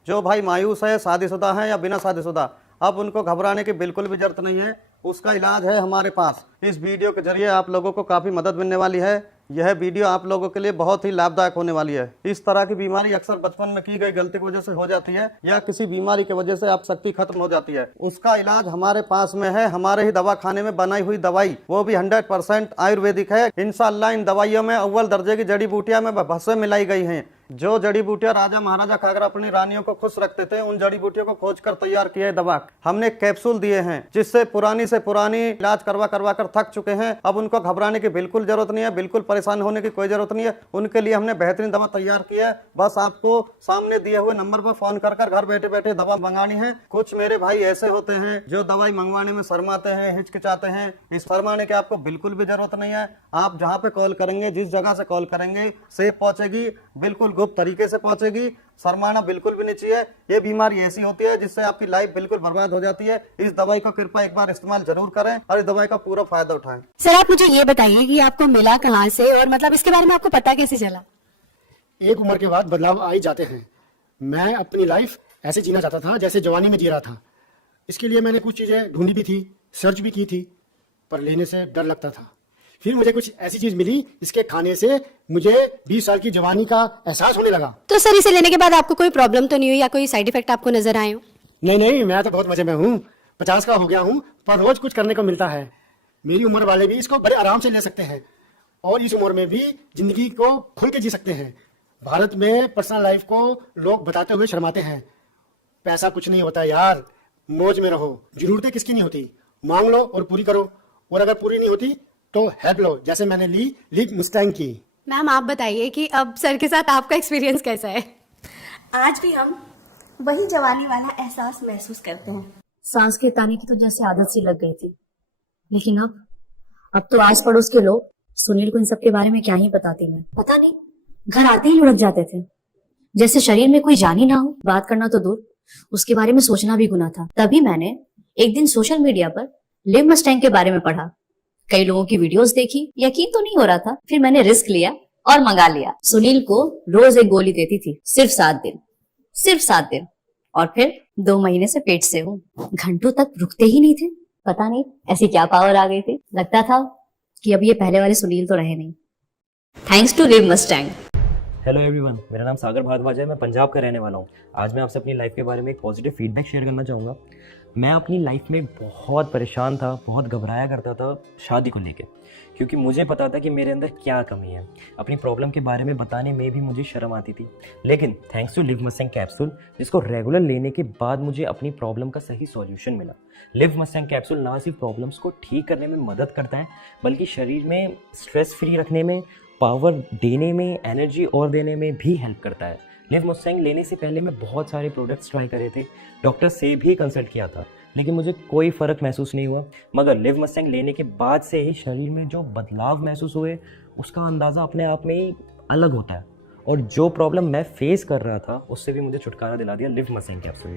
जो भाई मायूस है, शादीशुदा है या बिना शादीशुदा, अब उनको घबराने की बिल्कुल भी जरूरत नहीं है। उसका इलाज है हमारे पास। इस वीडियो के जरिए आप लोगों को काफ़ी मदद मिलने वाली है। यह वीडियो आप लोगों के लिए बहुत ही लाभदायक होने वाली है। इस तरह की बीमारी अक्सर बचपन में की गई गलती की वजह से हो जाती है या किसी बीमारी की वजह से आप शक्ति खत्म हो जाती है। उसका इलाज हमारे पास में है। हमारे ही दवा खाने में बनाई हुई दवाई, वो भी 100% आयुर्वेदिक है। इंशाअल्लाह इन दवाइयों में अव्वल दर्जे की जड़ी बूटियां में भस्म मिलाई गई हैं। जो जड़ी बूटियां राजा महाराजा खाकर अपनी रानियों को खुश रखते थे, उन जड़ी बूटियों को खोज कर तैयार किए दवा हमने कैप्सूल दिए हैं, जिससे पुरानी से पुरानी इलाज करवा करवा कर थक चुके हैं। अब उनको घबराने की बिल्कुल जरूरत नहीं है, बिल्कुल परेशान होने की कोई जरूरत नहीं है। उनके लिए हमने बेहतरीन दवा तैयार की है। बस आपको सामने दिए हुए नंबर पर फोन कर घर बैठे बैठे दवा मंगानी है। कुछ मेरे भाई ऐसे होते हैं जो दवाई मंगवाने में शर्माते हैं, हिचकिचाते हैं। इस शर्माने की आपको बिल्कुल भी जरूरत नहीं है। आप जहाँ पे कॉल करेंगे, जिस जगह से कॉल करेंगे, सेफ पहुंचेगी, बिल्कुल गुप्त तरीके से पहुंचेगी। शर्माना बिल्कुल भी नहीं चाहिए। ये बीमारी ऐसी होती है जिससे आपकी लाइफ बिल्कुल बर्बाद हो जाती है। इस दवाई का कृपया एक बार इस्तेमाल जरूर करें और इस दवाई का पूरा फायदा उठाएं। सर आप मुझे ये बताइए कि आपको मिला कहाँ से और मतलब इसके बारे में आपको पता कैसे चला? एक उम्र के बाद बदलाव आ ही जाते हैं। मैं अपनी लाइफ ऐसे जीना चाहता था जैसे जवानी में जी रहा था। इसके लिए मैंने कुछ चीज़ें ढूंढी भी थी, सर्च भी की थी, पर लेने से डर लगता था। फिर मुझे कुछ ऐसी चीज मिली, इसके खाने से मुझे 20 साल की जवानी का एहसास होने लगा। तो सर इसे लेने के बाद आपको कोई प्रॉब्लम तो नहीं हुई या कोई साइड इफेक्ट आपको नजर आए हो? नहीं, मैं तो बहुत मजे में हूँ। 50 का हो गया हूँ, पर रोज कुछ करने को मिलता है। मेरी उम्र वाले भी इसको बड़े आराम से ले सकते हैं और इस उम्र में भी जिंदगी को खुल के जी सकते हैं। भारत में पर्सनल लाइफ को लोग बताते हुए शर्माते हैं। पैसा कुछ नहीं होता यार, मौज में रहो। जरूरतें किसकी नहीं होती, मांग लो और पूरी करो, और अगर पूरी नहीं होती तो हेल्प लो, जैसे मैंने ली मुस्टैंग की। मैम आप बताइए कि अब सर के साथ आपका एक्सपीरियंस कैसा है? आज भी हम वही जवानी वाला एहसास महसूस करते हैं। सांस के ताने की तो जैसे आदत सी लग गई थी, लेकिन अब तो आस पड़ोस के लोग सुनील को इन सब के बारे में क्या ही बताती मैं। पता नहीं, घर आते ही लुढ़क जाते थे, जैसे शरीर में कोई जान ही ना हो। बात करना तो दूर, उसके बारे में सोचना भी गुनाह था। तभी मैंने एक दिन सोशल मीडिया पर लिव मस्टैंग के बारे में पढ़ा, कई लोगों की वीडियोस देखी, यकीन तो नहीं हो रहा था। फिर मैंने रिस्क लिया और मंगा लिया। सुनील को रोज एक गोली देती थी, सिर्फ 7 दिन, और फिर 2 महीने से पेट से हूँ। घंटों तक रुकते ही नहीं थे। पता नहीं ऐसी क्या पावर आ गई थी। लगता था कि अब ये पहले वाले सुनील तो रहे नहीं। Thanks to live Mustang. Hello everyone, मेरा नाम सागर भारद्वाज है। मैं पंजाब का रहने वाला हूँ। आज मैं आपसे अपनी लाइफ के बारे में एक पॉजिटिव फीडबैक शेयर करना चाहूँगा। मैं अपनी लाइफ में बहुत परेशान था, बहुत घबराया करता था शादी को लेके, क्योंकि मुझे पता था कि मेरे अंदर क्या कमी है। अपनी प्रॉब्लम के बारे में बताने में भी मुझे शर्म आती थी। लेकिन thanks to live Mustang capsule, जिसको रेगुलर लेने के बाद मुझे अपनी प्रॉब्लम का सही सॉल्यूशन मिला। लिव मस्टैंग कैप्सूल ना सिर्फ प्रॉब्लम्स को ठीक करने में मदद करता है, बल्कि शरीर में स्ट्रेस फ्री रखने में, पावर देने में, एनर्जी और देने में भी हेल्प करता है। लिव मस्टैंग लेने से पहले मैं बहुत सारे प्रोडक्ट्स ट्राई करे थे, डॉक्टर से भी कंसल्ट किया था, लेकिन मुझे कोई फ़र्क महसूस नहीं हुआ। मगर लिव मस्टैंग लेने के बाद से ही शरीर में जो बदलाव महसूस हुए, उसका अंदाज़ा अपने आप में ही अलग होता है। और जो प्रॉब्लम मैं फेस कर रहा था, उससे भी मुझे छुटकारा दिला दिया लिव मस्टैंग कैप्सूल ने।